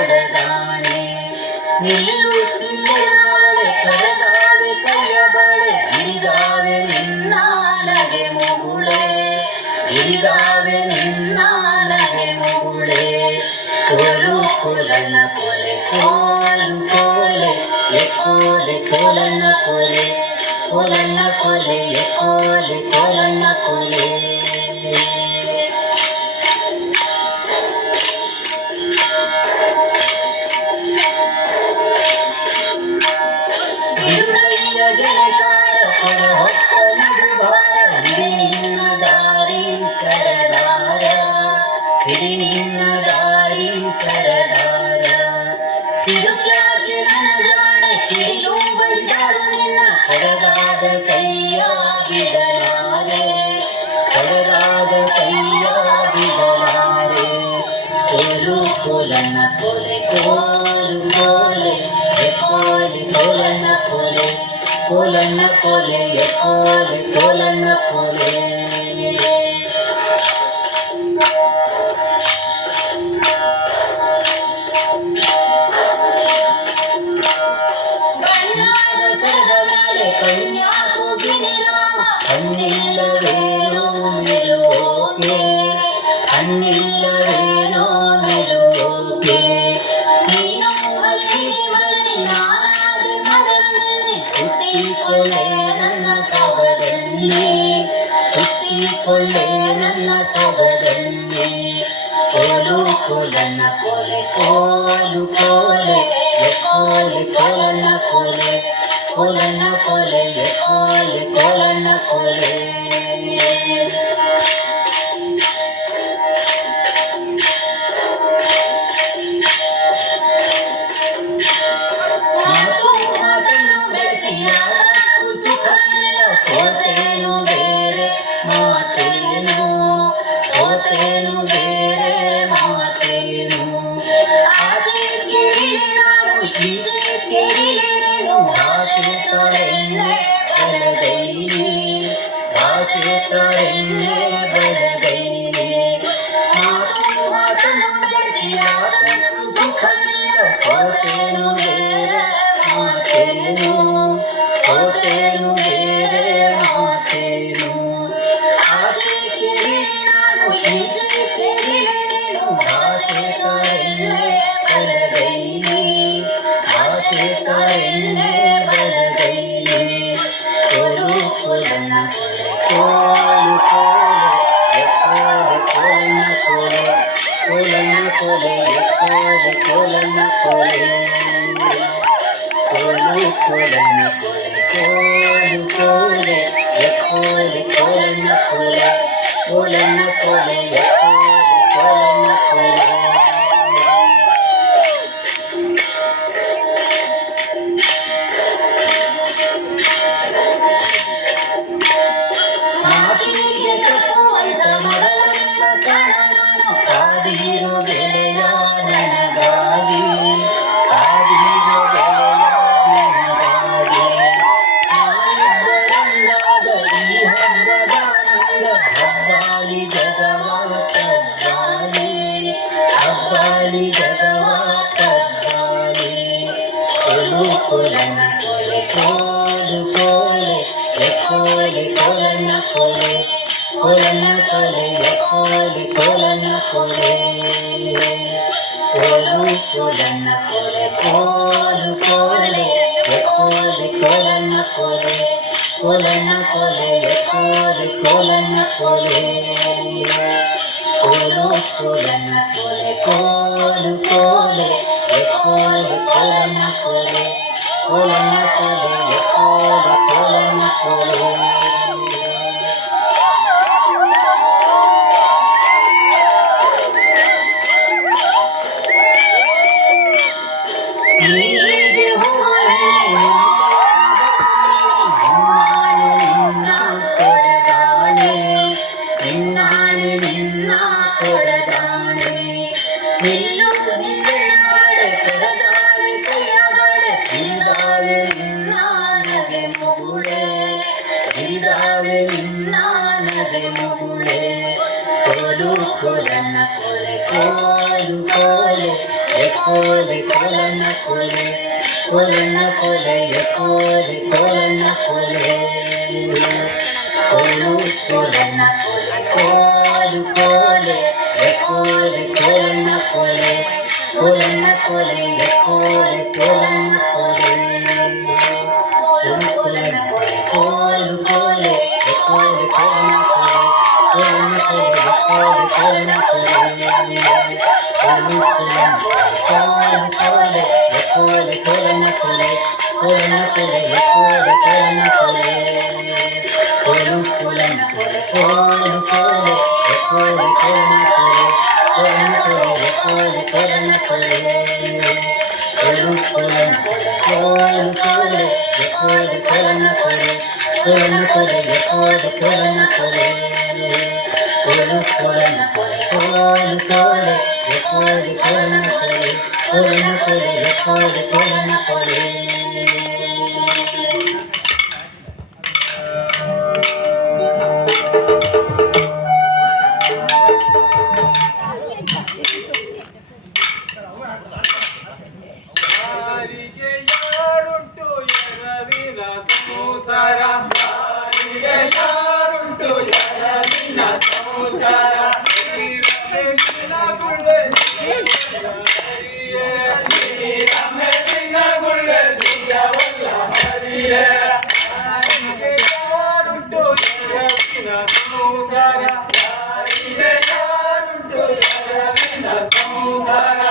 ಕೊಡದಾಣೆ ನಿಲ್ಲು ನಿಲ್ಲವಳೆ ಕರೆದಾವೆ ಕೈಯ ಬಳೆ ಹಿಡಿದಾವೆ ನಿನ್ನ ನಗೆ ಮುಗುಳೆ ಹಿಡಿದಾವೆ ನಿನ್ನ ನಗೆ ಮುಗುಳೆ ಕೋಲು ಕೋಲಣ್ಣ ಕೊಲೆ ಕೋಲು ಕೋಲೆ ಕೋಲೆ ಕೋಲಣ್ಣ ಕೊಲೆ ಕೋಲಣ್ಣ ಕೊಲೆ ಕೋಲೆ ಕೋಲಣ್ಣ ಕೊಲೆ ಹಿಡಿದಯ್ಯ ಗೆಳೆಗಾರ ಕೊಡ ಹೊತ್ತ ನಡುವಾರ ಹಿಡಿ ನಿನ್ನ ದಾರಿ ಸರದಾರ ಹಿಡಿ ನಿನ್ನ ದಾರಿ ಸರದಾರ ಸಿಡುಕ್ಯಾಕೆ ನನ್ನ ಜಾಡೆ ಸಿಡಿಲು ಬಡಿದಾಡು ನಿನ್ನ ಕೊಡದಾದ ಕೈಯ ಬಿಡಲಾರೆ ಕೊಡದಾದ ಕೈಯ ಬಿಡಲಾರೆ ಕೋಲು ಕೋಲಣ್ಣ ಕೊಲೆ ಕೋಲು ಕೋಲೆ ಕೋಲೆ ಕೋಲಣ್ಣ ಕೊಲೆ ಕೋಲಣ್ಣ ಕೊಲೆ ಕೋಲೆ ಕೋಲಣ್ಣ ಕೊಲೆ ಕಣ್ಣಿಲ್ಲವೇನೋ ಮೆಲುವೋಕೆ ಕಣ್ಣಿಲ್ಲವೇನೋ ಮೆಲುವೋಕೆ ನೀನು ಮಲ್ಲಿಗೆ ಮಲ್ಲಿ ನಾನಾದ ಮರದಲ್ಲಿ ಸುತ್ತಿಕೊಳ್ಳೆ ನನ್ನ ಸೊಗದಲ್ಲಿ ಸುತ್ತಿಕೊಳ್ಳೆ ನನ್ನ ಸೊಗದಲ್ಲಿ ಕೋಲು ಕೋಲಣ್ಣ ಕೊಲೆ ಕೋಲು ಕೋಲೆ ಕೋಲೆ ಕೋಲಣ್ಣ ಕೊಲೆ ಕೋಲಣ್ಣ ಕೊಲೆ ಕೋಲೆ ಕೋಲಣ್ಣ ಕೊಲೆ ಮಾತು ಮಾತನ್ನು ಬೆಳೆಸಿ ಯಾರಕ್ಕೂ ಸುಖವಿಲ್ಲ ಸೋತೇನು ಬೇರೆ ಮಾತೇನು ಸೋತೇನು ಬೇರೆ ಮಾತೇನು ಆಚೆ ಕೇಳಿಲೆ ನಾನು ಈಚೆ ಕೇಳಿಲೆ ನೀನು ಭಾಷೆ ತರೆಣ್ಣೆ ಬಲಗೈಲಿ ಭಾಷೆ ತರೆಣ್ಣೆ ಬಲಗೈಲಿ ಮಾತು ಮಾತನ್ನು ಬೆಳೆಸಿ ಯಾರಕ್ಕೂ ಸುಖವಿಲ್ಲ ಸೋತೇನು ಬೇರೆ ಮಾತೇನು ಸೋತೇನು ಬೇರೆ ಮಾತೇನು ಆಚೆ ಕೇಳಿಲೆ ನಾನು ಈಚೆ ಕೇಳಿಲೆ ನೀನು ಭಾಷೆ ತರೆಣ್ಣೆ ಬಲಗೈಲಿ ಭಾಷೆ ತರೆಣ್ಣೆ ಬಲಗೈಲಿ ಕೋಲು ಕೋಲಣ್ಣ ಕೋಲು ಕೋಲೆ ಕೋಲೆ ಕೋಲಣ್ಣ ಕೊಲೆ ಕೋಲಣ್ಣ ಕೊಲೆ ಕೋಲೆ ಕೋಲಣ್ಣ ಕೊಲೆ ಕೋಲು ಕೋಲಣ್ಣ ಕೊಲೆ ಕೋಲು ಕೋಲೆ ಕೋಲೆ ಕೋಲಣ್ಣ ಕೊಲೆ ಕೋಲಣ್ಣ ಕೊಲೆ ಕೋಲೆ ಕೋಲಣ್ಣ ಕೊಲೆ ಮಾತಿಗೆ ತಪ್ಪುವಂತ ಮೊದಲೆಲ್ಲ ಕಾಣನು ಕಾದಿರೋ ಗೆಳೆಯ ನನಗಾಗಿ ಕಾದಿರೋ ಗೆಳೆಯ ನನಗಾಗಿ ನಾವಿಬ್ಬರಂದಾಗ ಈ ಹಬ್ಬದ ಹಬ್ಬಾಲಿ ಜಗವ ಕಬ್ಬಾಲಿ ಹಬ್ಬಾಲಿ ಜಗವ ಕಬ್ಬಾಲಿ ಕೋಲು ಕೋಲಣ್ಣ ಕೊಲೆ ಕೋಲು ಕೋಲೆ ಕೋಲೆ ಕೋಲಣ್ಣ ಕೊಲೆ ಕೋಲಣ್ಣ ಕೊಲೆ ಕೋಲೆ ಕೋಲಣ್ಣ ಕೊಲೆ ಕೋಲು ಕೋಲಣ್ಣ ಕೊಲೆ ಕೋಲು ಕೋಲೆ ಕೋಲೆ ಕೋಲಣ್ಣ ಕೊಲೆ ಕೋಲಣ್ಣ ಕೊಲೆ ಕೋಲೆ ಕೋಲಣ್ಣ ಕೊಲೆ ಕೋಲು ಕೋಲಣ್ಣ ಕೊಲೆ ಕೋಲು ಕೋಲೆ ಕೋಲೆ ಕೋಲಣ್ಣ ಕೊಲೆ ಕೋಲಣ್ಣ ಕೊಲೆ ಕೋಲೆ ಕೋಲಣ್ಣ ಕೊಲೆ ನೀಗೆ ಹೋಗಳೆ ನಿನ್ನಾಣೆ ನಿನ್ನ ಕೊಡದಾಣೆ ನಿನ್ನಾಣೆ ನಿನ್ನ ಕೊಡದಾಣೆ ನಿಲ್ಲು ನಿಲ್ಲವಳೆ ಕೊಡದಾವೆ ಕೈಯ ಬಳೆ ಹಿಡಿದಾವೆ ನಿನ್ನ ನಗೆ ಮುಗುಳೆ ಹಿಡಿದಾವೆ ನಿನ್ನ ನಗೆ ಮುಗುಳೆ ಕೋಲು ಕೋಲಣ್ಣ ಕೊಲೆ ಕೋಲು ಕೋಲೆ ಎಕೋಲೆ ಕೋಲನ ಕೋಲೆ ಕೋಲನ ಕೋಲೆ ಎಕೋಲೆ ಕೋಲನ ಕೋಲೆ ಕೋಲು ಕೋಲನ ಕೋಲೆ ಕೋಲು ಕೋಲೆ ಎಕೋಲೆ ಕೋಲನ ಕೋಲೆ ಕೋಲನ ಕೋಲೆ ಎಕೋಲೆ ಕೋಲನ ಕೋಲೆ ಕೋಲು ಕೋಲನ ಕೋಲೆ ಕೋಲು ಕೋಲೆ ಎಕೋಲೆ ಕೋಲನ ಕೋಲೆ ಕೋಲನ ಕೋಲೆ ಎಕೋಲೆ ಕೋಲನ ಕೋಲೆ ಕೋಲು ಕೋಲನ ಕೋಲು ಕೋಲೆ ಎಕೋಲೆ ಕೋಲನ ಕೋಲೆ ಕೋಲನ ಕೋಲೆ ಎಕೋಲೆ ಕೋಲನ ಕೋಲೆ ಕೋಲು ಕೋಲನ ಕೋಲೆ ಕೋಲು ಕೋಲೆ ಎಕೋಲೆ ಕೋಲನ ಕೋಲೆ ಕೋಲನ ಕೋಲೆ ಎಕೋಲೆ ಕೋಲನ ಕೋಲೆ ಕೋಲು ಕೋಲನ ಕೋಲೆ ಕೋಲು ಕೋಲೆ ಎಕೋಲೆ ಕೋಲನ ಕೋಲೆ ಕೋಲನ ಕೋಲೆ ಎಕೋಲೆ ಕೋಲನ ಕೋಲೆ ಕೋಲು ಕೋಲನ ಕೋಲೆ ಕೋಲು ಕೋಲೆ ಎಕೋಲೆ ಕೋಲನ ಕೋಲೆ ಕೋಲನ ಕೋಲೆ ಎಕೋಲೆ ಕೋಲನ ಕೋಲೆ ಯಾರುಂಟು ಎರವಿನ ಸಮುದಾಯ ಯಾರುಂಟು ಎರವಿನ ಸಮುದಾಯ ಸಮುದಾಯ